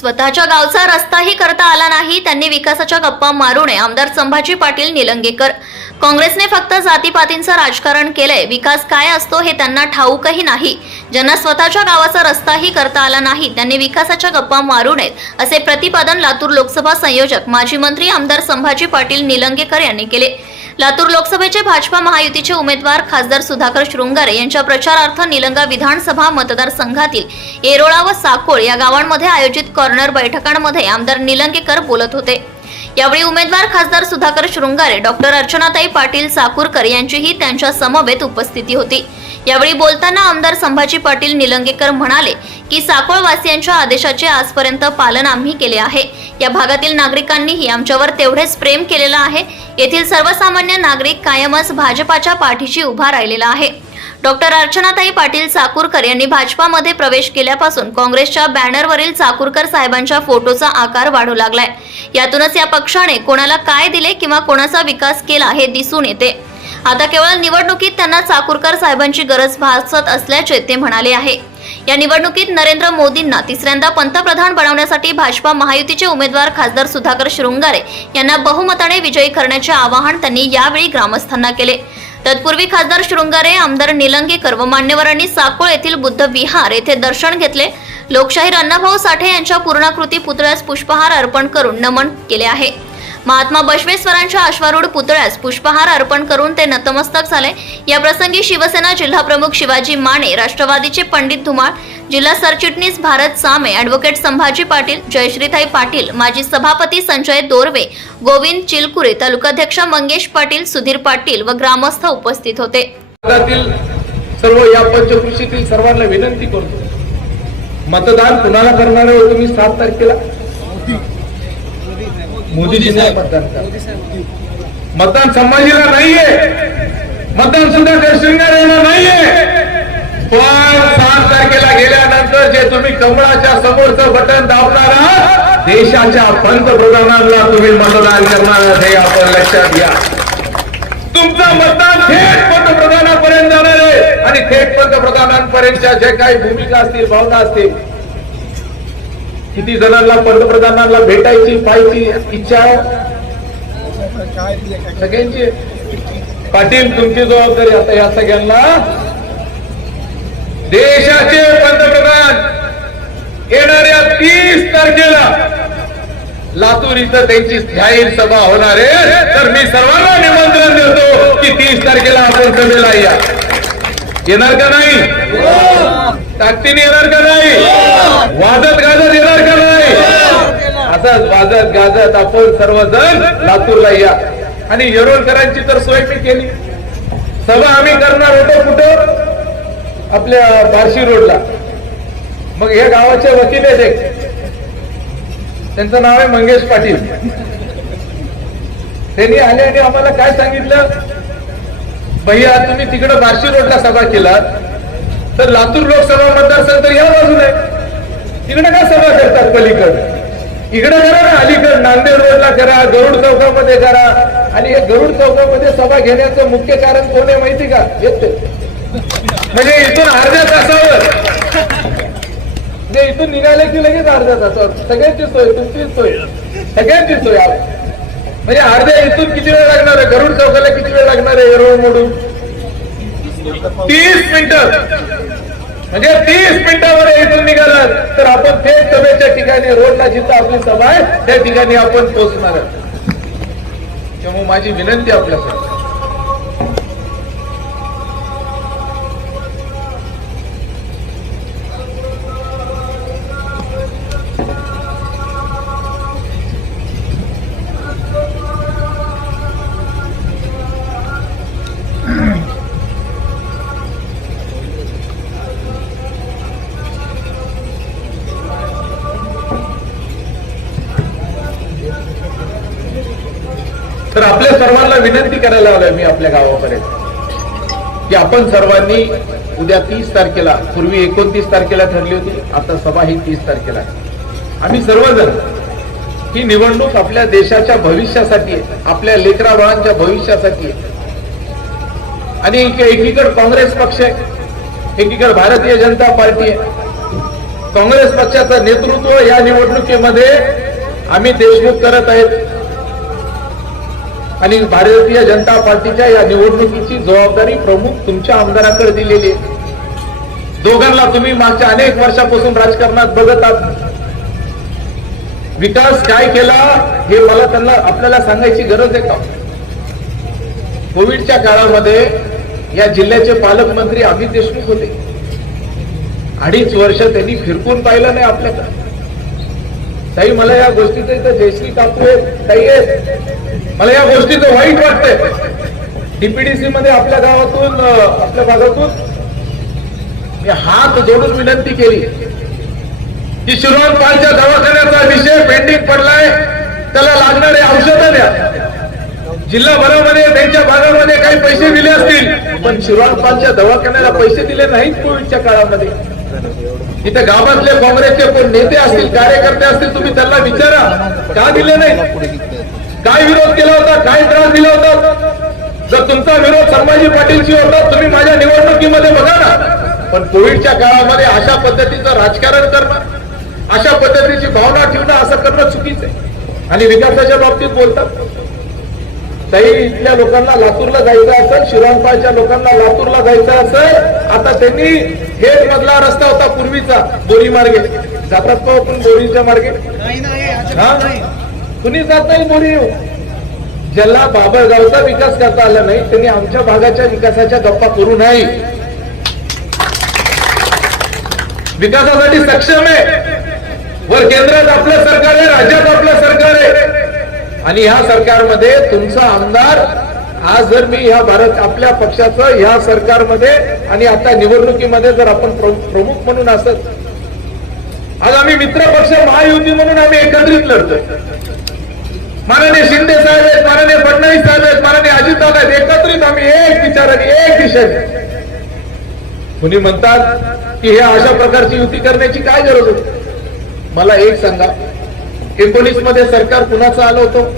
स्वतःच्या गावचा रस्ताही करता आला नाही. त्यांनी विकासाच्या गप्पा मारू नये. आमदार संभाजी पाटील निलंगेकर. काँग्रेसने फक्त जातीपातींचं राजकारण केलंय. विकास काय असतो हे त्यांना ठाऊकही नाही. ज्यांना स्वतःच्या गावाचा रस्ताही करता आला नाही त्यांनी विकासाच्या गप्पा मारू नयेत असे प्रतिपादन लातूर लोकसभा संयोजक माजी मंत्री आमदार संभाजी पाटील निलंगेकर यांनी केले. लातूर लोकसभेचे भाजपा महायुतीचे उमेदवार खासदार सुधाकर शृंगारे यांच्या प्रचारार्थ निलंगा विधानसभा मतदारसंघातील येरोळा व साकोळ या गावांमध्ये आयोजित कॉर्नर बैठकांमध्ये आमदार निलंगेकर बोलत होते. यावेळी उमेदवार खासदार सुधाकर शृंगारे डॉक्टर अर्चनाताई पाटील साकूरकर यांचीही त्यांच्या समवेत उपस्थिती होती. यावेळी बोलताना आमदार संभाजी पाटील निलंगेकर म्हणाले की साकोळवासियांच्या आदेशाचे आजपर्यंत पालन आम्ही केले आहे. या भागातील नागरिकांनीही आमच्यावर तेवढेच प्रेम केलेलं आहे. येथील सर्वसामान्य नागरिक कायमच भाजपाच्या पाठीशी उभा राहिलेला आहे. डॉक्टर अर्चनाताई पाटील चाकूरकर यांनी भाजपामध्ये प्रवेश केल्यापासून काँग्रेसच्या बॅनरवरील चाकूरकर साहेबांच्या फोटोचा आकार वाढू लागलाय. यातूनच या पक्षाने कोणाला काय दिले किंवा कोणाचा विकास केला हे दिसून येते. आता केवळ निवडणुकीत त्यांना चाकूरकर साहेबांची गरज भासत असल्याचे ते म्हणाले आहे. या निवडणुकीत नरेंद्र मोदींना तिसऱ्यांदा पंतप्रधान बनवण्यासाठी भाजपा महायुतीचे उमेदवार खासदार सुधाकर शृंगारे यांना बहुमताने विजयी करण्याचे आवाहन त्यांनी यावेळी ग्रामस्थांना केले. तत्पूर्वी खासदार शृंगारे आमदार निलंगेकर व मान्यवरांनी साकोळ येथील बुद्ध विहार येथे दर्शन घेतले. लोकशाहीर अण्णाभाऊ साठे यांच्या पूर्णाकृती पुतळ्यास पुष्पहार अर्पण करून नमन केले आहे. महात्मा बसवेश्वरांच्या अश्वारूढ पुतळ्यास पुष्पहार अर्पण करून ते नतमस्तक झाले. या प्रसंगी शिवसेना जिल्हाप्रमुख शिवाजी माने राष्ट्रवादीचे पंडित धुमाळ जिल्हा सरचिटणीस भारत सामे ॲडव्होकेट संभाजी पाटील जयश्रीताई पाटील माजी सभापती संजय दोरवे गोविंद चिलकुरे तालुकाध्यक्ष मंगेश पाटील सुधीर पाटील व ग्रामस्थ उपस्थित होते. सर्व या पंचकृषीतील सर्वांना विनंती करतो. मतदान कुणाला करणार आहे हो तुम्ही सात तारखेला? मोदीजींना मतदान मतदान संभाजीला नाहीये. मतदान सुद्धा दर्शनगार यांना नाहीये. पण सात तारखेला गेल्यानंतर जे तुम्ही कमळाच्या समोरचं बटन दाबणार आहात देशाच्या पंतप्रधानांना तुम्ही मतदान करणार हे आपण लक्षात घ्या. तुमचं मतदान थेट पंतप्रधानापर्यंत जाणार आहे. आणि थेट पंतप्रधानांपर्यंतच्या जे काही भूमिका असतील भावना असतील किती जणांना पंतप्रधानांना भेटायची पाहायची इच्छा आहे? सगळ्यांची? पाटील तुमची जबाबदारी आता या सगळ्यांना. देशाचे पंतप्रधान येणाऱ्या तीस तारखेला लातूर इथं त्यांची जाहीर सभा होणार आहे. तर मी सर्वांना निमंत्रण देतो की तीस तारखेला आपण सभेला या. येणार का नाही? ताकदीने येणार का नाही? वाजत गाजत येणार का नाही? असंच वाजत गाजत आपण सर्वजण लातूरला या. आणि येरोळकरांची तर सोय मी केली. सभा आम्ही करणार होतो कुठं? आपल्या बार्शी रोडला. मग हे गावाचे वकील आहेत एक त्यांचं नाव आहे मंगेश पाटील. त्यांनी आले आणि आम्हाला काय सांगितलं? भैया तुम्ही तिकडे बार्शी रोडला सभा केलात. तर लातूर लोकसभा मतदारसंघ तर या बाजूला आहे. तिकडे काय सभा करतात पलीकड? इकडे करा ना अलीकड. नांदेड रोडला करा गरुड चौकामध्ये करा. आणि हे गरुड चौकामध्ये सभा घेण्याचं मुख्य कारण कोण आहे माहिती का? येते. म्हणजे इथून अर्ध्या तासावर. म्हणजे इथून निघाले की लगेच अर्ध्या तासावर. सगळ्यांची सोय तुमची सोय. सगळ्यांची सोय म्हणजे अर्ध्या इथून किती वेळ लागणार आहे? गरुड चौकाला किती वेळ लागणार आहे? एरोड मोडून? तीस मिनिट. म्हणजे तीस मिनिटामध्ये इथून निघालात तर आपण थेट सभेच्या ठिकाणी रोडला जिथं आपली सभा आहे त्या ठिकाणी आपण पोहोचणार आहोत. त्यामुळे माझी विनंती आपल्यासाठी तर आपल्या सर्वांना विनंती करायला आलोय मी आपल्या गावापर्यंत. की आपण सर्वांनी उद्या तीस तारखेला पूर्वी एकोणतीस तारखेला ठरली होती आता सभा ही तीस तारखेला आम्ही सर्वजण ही निवडणूक आपल्या देशाच्या भविष्यासाठी आपल्या लेकरा बाळांच्या भविष्यासाठी आणि एकीकडे काँग्रेस पक्ष आहे एकीकडे भारतीय जनता पार्टी आहे. काँग्रेस पक्षाचं नेतृत्व या निवडणुकीमध्ये आम्ही देशमुख करत आहेत. आणि भारतीय जनता पार्टीच्या या निवडणुकीची जबाबदारी प्रमुख तुमच्या आमदाराकडे दिलेली आहे. दोघांना तुम्ही मागच्या अनेक वर्षापासून राजकारणात बघत आहात. विकास काय केला हे मला त्यांना आपल्याला सांगायची गरज आहे का? कोविडच्या काळामध्ये या जिल्ह्याचे पालकमंत्री अमित देशमुख होते. अडीच वर्ष त्यांनी फिरकून पाहिलं नाही आपल्याकडे. ताई मला या गोष्टीचं इथं जयश्री काकू ताई मला या गोष्टीचं वाईट वाटतंय. डीपीडीसी मध्ये आपल्या गावातून आपल्या भागातून मी हात जोडून विनंती केली की शिरोणपालच्या दवाखान्याचा विषय पेंडिंग पडलाय. त्याला लागणारे औषधं द्या. जिल्हा भरामध्ये त्यांच्या भागामध्ये काही पैसे दिले असतील पण शिरोणपालच्या दवाखान्याला पैसे दिले नाहीत कोविडच्या काळामध्ये. इथे गावातले काँग्रेसचे कोण नेते असतील कार्यकर्ते असतील तुम्ही त्यांना विचारा. का दिले नाही? काय विरोध केला होता? काय त्रास दिला होता? जर तुमचा विरोध संभाजी पाटीलशी होता तुम्ही माझ्या निवडणुकीमध्ये बघा ना. पण कोविडच्या काळामध्ये अशा पद्धतीचं राजकारण करणं अशा पद्धतीची भावना ठेवणं असं करणं चुकीचं आहे. आणि विकासाच्या बाबतीत बोलतात. ताई इथल्या लोकांना लातूरला जायचं असेल शिरांपाळच्या लोकांना लातूरला जायचं असेल आता त्यांनी हेच मधला रस्ता होता पूर्वीचा बोरी मार्गे. जातात का आपण बोरीच्या मार्गे? हा? कुणी जात नाही बोरी? ज्याला बाबळगावचा विकास करता आला नाही त्यांनी आमच्या भागाच्या विकासाच्या गप्पा करू नाही विकासासाठी सक्षम आहे. वर केंद्रात आपलं सरकार आहे राज्यात आपलं सरकार आहे. आणि ह्या सरकारमध्ये तुमचा आमदार आज जर मी ह्या भारत आपल्या पक्षाचं ह्या सरकारमध्ये आणि आता निवडणुकीमध्ये जर आपण प्रमुख म्हणून असत आज आम्ही मित्र पक्ष महायुती म्हणून आम्ही एकत्रित लढतो माननीय शिंदे साहेब आहेत माननीय फडणवीस साहेब आहेत माननीय अजितदादा आहेत एकत्रित आम्ही एक विचाराने एक दिशेने. कुणी म्हणतात की हे अशा प्रकारची युती करण्याची काय गरज होती? मला एक सांगा. एकोणीसमध्ये सरकार कुणाचं आलं होतं?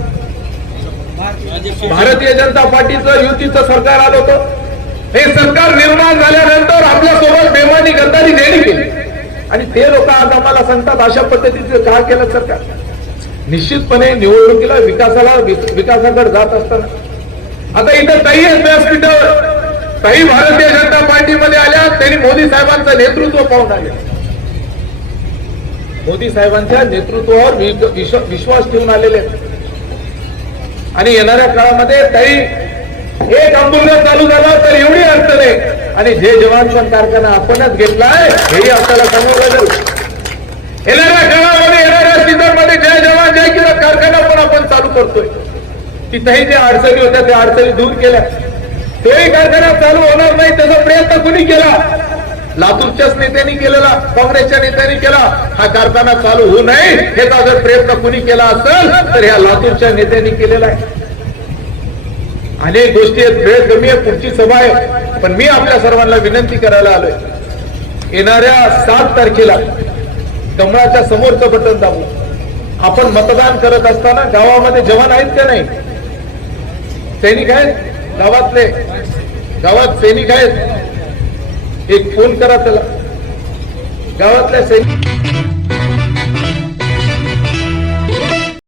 भारतीय जनता पार्टीचं युतीचं सरकार आलं होतं. हे सरकार निर्माण झाल्यानंतर आपल्यासोबत बेमानी गद्दारी देणी केली. आणि ते लोक आज आम्हाला सांगतात अशा पद्धतीचं का केलं सरकार? निश्चितपणे निवडणुकीला विकासाला विकासाकडे जात असताना. आता इथं काही आहेत व्यासपीठावर. काही भारतीय जनता पार्टीमध्ये आल्या त्यांनी मोदी साहेबांचं नेतृत्व पाहून आले. मोदी साहेबांच्या नेतृत्वावर विश्वास ठेवून आलेले आणि येणाऱ्या काळामध्ये काही एक आंदोलन चालू झाला तर एवढी अडचण आहे. आणि जे जवान पण कारखाना आपणच घेतलाय हेही आपल्याला सांगू लागेल येणाऱ्या काळामध्ये येणाऱ्या सीझनमध्ये जय जवान जय किंवा कारखाना पण आपण चालू करतोय. तिथेही जे अडचणी होत्या त्या अडचणी दूर केल्या. तोही कारखाना चालू होणार नाही त्याचा प्रयत्न कुणी केला? लातूरच्याच नेत्यांनी केलेला काँग्रेसच्या नेत्यांनी केला. हा कारखाना चालू होऊ नये याचा जर प्रयत्न कुणी केला असेल तर ह्या लातूरच्या नेत्यांनी केलेला आहे. अनेक गोष्टी आहेत वेळ कमी आहे पुढची सभा आहे. पण मी आपल्या सर्वांना विनंती करायला आलोय. येणाऱ्या सात तारखेला कमळाच्या समोरचं बटन दाबू आपण मतदान करत असताना गावामध्ये जवान आहेत का नाही? सैनिक आहेत? गावातले? गावात सैनिक आहेत? एक फोन करा त्याला. गावातल्या सैनिक